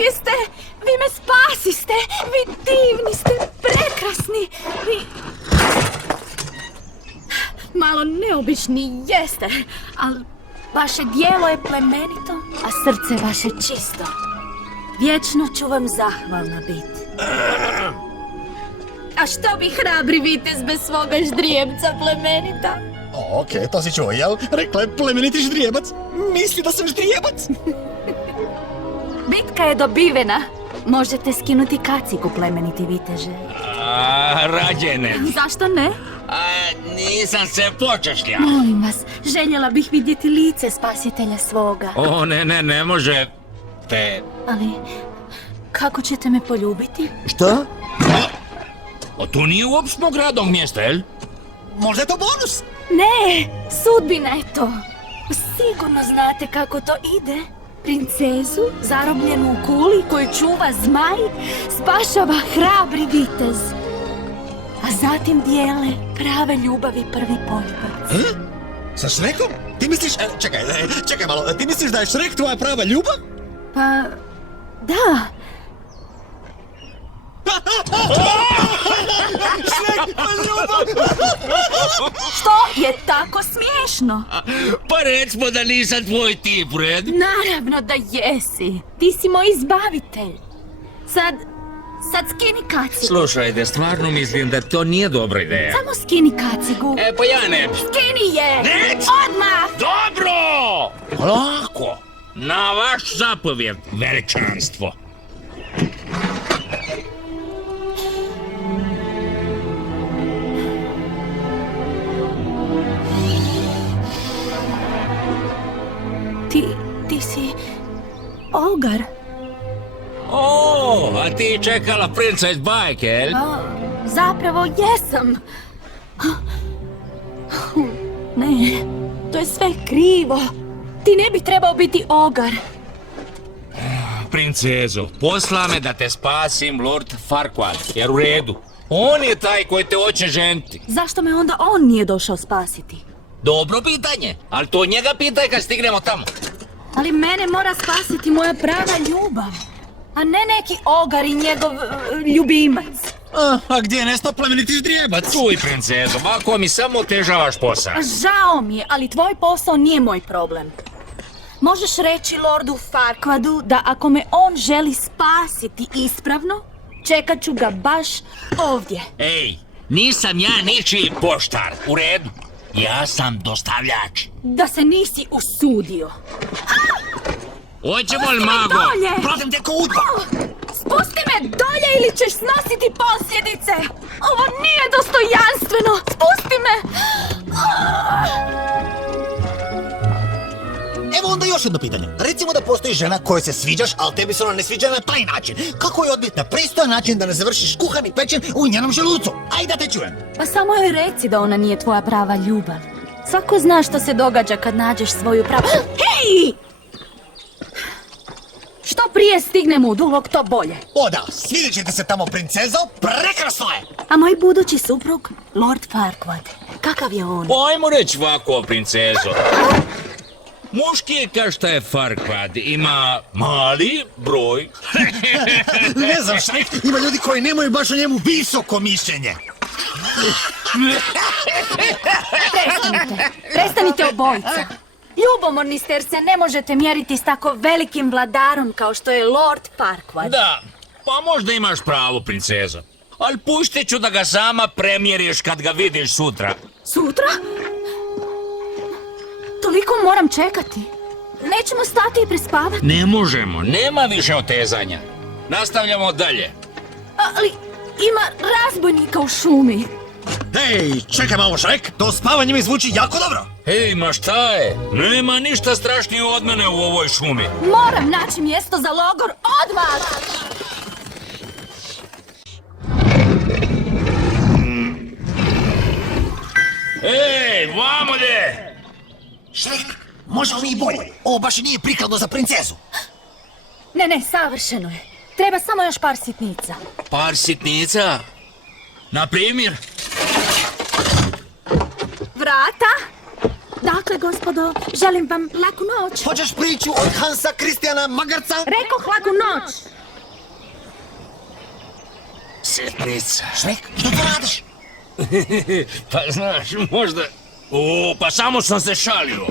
uspjeste, vi me spasiste, vi divni ste, prekrasni, vi... Malo neobični jeste, ali vaše dijelo je plemenito, a srce vaše čisto. Vječno ću vam zahvalna biti. A što bi hrabri vitez bez svoga ždrijebca plemenita? Okej, to si čuo, jel? Rekla je plemeniti ždrijebac. Misli da sam ždrijebac? Bitka je dobivena. Možete skinuti kacigu, plemeniti viteže. Rađe ne. Zašto ne? Nisam se počešlja. Molim vas, željela bih vidjeti lice spasitelja svoga. O, ne može. Te... Ali, kako ćete me poljubiti? Šta? O, to nije uopšte mog radnog mjesta, jel? Možda je to bonus? Ne, sudbina je to. Sigurno znate kako to ide. Princezu, zarobljenu u kuli koju čuva zmaj, spašava hrabri vitez. A zatim dijele prave ljubavi prvi poljubac. Sa Šrekom? Ti misliš... Čekaj malo, ti misliš da je Šrek tvoja prava ljubav? Pa, da. Šrek, ljubav! Što je tako smiješno? Pa recimo da nisam tvoj tip, Red. Naravno da jesi. Ti si moj izbavitelj. Sad skini kacigu. Slušajte, stvarno mislim da to nije dobra ideja. Samo skini kacigu. Pa ja ne bi. Skini je! Neć! Odmah! Dobro! Lako! Na vaš zapovjed, veličanstvo. Ti si... Ogar. O, a ti čekala princa iz bajke, jel? Zapravo jesam. Ne, to je sve krivo. Ti ne bi trebao biti Ogar. Princezo, posla me da te spasim Lord Farquaad, jer u redu. On je taj koji te hoće ženiti. Zašto me onda on nije došao spasiti? Dobro pitanje, ali to njega pitaj kad stignemo tamo. Ali mene mora spasiti moja prava ljubav, a ne neki Ogar i njegov ljubimac. A gdje je nestao plemeniti ždrijebac? Čuj, princezo, ako mi samo otežavaš posao. Žao mi je, ali tvoj posao nije moj problem. Možeš reći Lordu Farquaadu da ako me on želi spasiti ispravno, čekat ću ga baš ovdje. Ej, nisam ja ničiji poštar, u redu. Ja sam dostavljač. Da se nisi usudio. Hoćemo li, mago? Dolje! Protim te ko udba! Spusti me dolje ili ćeš snositi posljedice! Ovo nije dostojanstveno! Spusti me! Evo onda još jedno pitanje. Recimo da postoji žena kojoj se sviđaš, ali tebi se ona ne sviđa na taj način. Kako je odbiti na pristojan način da ne završiš kuhan i pečen u njenom želucu? Ajde da te čujem. Pa samo joj reci da ona nije tvoja prava ljubav. Svako zna što se događa kad nađeš svoju pravu... Hej! Što prije stignemo u Dulog, to bolje. O da, svidjet će ti se tamo, princezo, prekrasno je! A moj budući suprug, Lord Farquaad, kakav je on? Ajmo reći ovako, princezo. Muški je kao šta je Farquaad, ima mali broj. Ne znam, Šrek, ima ljudi koji nemaju baš o njemu visoko mišljenje. Prestanite obojica. Ljubomorni ste jer se ne možete mjeriti s tako velikim vladarom kao što je Lord Farquaad. Da, pa možda imaš pravo, princezo. Ali pustit ću da ga sama premjeriš kad ga vidiš sutra. Sutra? Toliko moram čekati. Nećemo stati i prespavati. Ne možemo, nema više otezanja. Nastavljamo dalje. Ali ima razbojnika u šumi. Hej, čekaj malo, Šrek, to spavanje mi zvuči jako dobro. Hej, ma šta je? Nema ništa strašnije od mene u ovoj šumi. Moram naći mjesto za logor odmah! Ej, vamolje! Šrek, možemo mi i bolje. Ovo baš i nije prikladno za princezu. Ne, savršeno je. Treba samo još par sitnica. Par sitnica? Na primjer? Vrata? Dakle, gospodo, želim vam laku noć. Hoćeš priču od Hansa Kristijana Magarca? Rekoh laku noć. Sitnica. Šrek, što to radiš? Pa znaš, možda... O, pa samo sam se šalio.